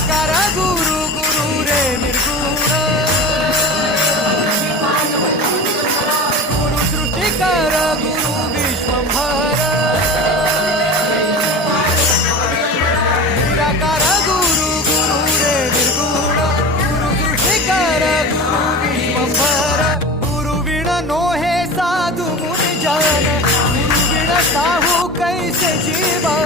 निराकार गुरु गुरु रे निर्गुण गुरु सृष्टिकर गुरु विश्वंभर निराकार गुरु गुरु रे निर्गुण गुरु सृष्टिकर गुरु विश्वंभर गुरु विण नो हे साधु मुनि जन गुरु विण साहू कैसे जीवन